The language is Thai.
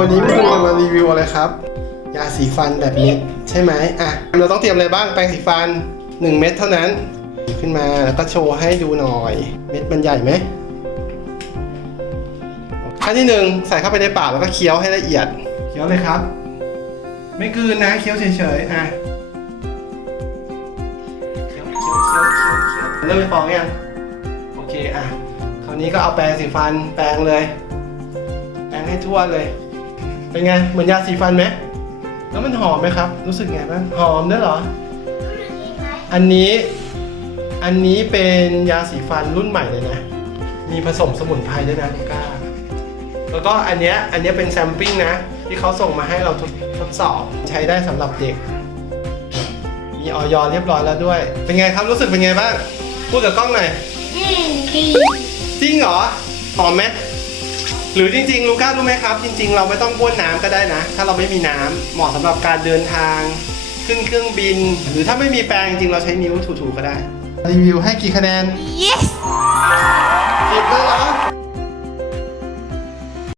วันนี้พี่ดูจะมารีวิวอะไรครับ ยาสีฟันแบบเม็ดใช่ไหมอะเราต้องเตรียมอะไรบ้างแปรงสีฟัน 1 เม็ดเท่านั้นขึ้นมาแล้วก็โชว์ให้ดูหน่อย เม็ดมันใหญ่ไหมขั้นที่หนึ่งใส่เข้าไปในปากแล้วก็เคี้ยวให้ละเอียด เคี้ยวเลยครับ ไม่กืนนะเคี้ยวเฉยๆอะเคี้ยวเคี้ยวเคี้ยวเคี้ยวเคี้ยวเริ่มไม่ฟองยังโอเคอะคราวนี้ก็เอาแปรงสีฟันแปรงเลย แปรงให้ทั่วเลย เป็นไง เหมือนยาสีฟันไหมแล้วมันหอมไหมครับ รู้สึกไงบ้างหอมด้วยเหรอ อันนี้อันนี้เป็นยาสีฟันรุ่นใหม่เลยนะ มีผสมสมุนไพรด้วยนะลูก้าแล้วก็อันเนี้ยอันเนี้ยเป็นแซมปิ้งนะ ที่เขาส่งมาให้เราทดทดสอบใช้ได้สำหรับเด็ก มีออยเรียบร้อยแล้วด้วย เป็นไงครับรู้สึกเป็นไงบ้าง พูดกับกล้องหน่อย อืมดีจริงเหรอหอมไหม หรือจริงๆลูก้ารู้ไหมครับ จริง ๆ เราไม่ต้องบ้วนน้ำก็ได้นะ ถ้าเราไม่มีน้ำเหมาะสำหรับการเดินทาง ขึ้นเครื่องบิน หรือถ้าไม่มีแปรงจริงๆเราใช้นิ้วถูๆก็ได้ รีวิวให้กี่คะแนน yes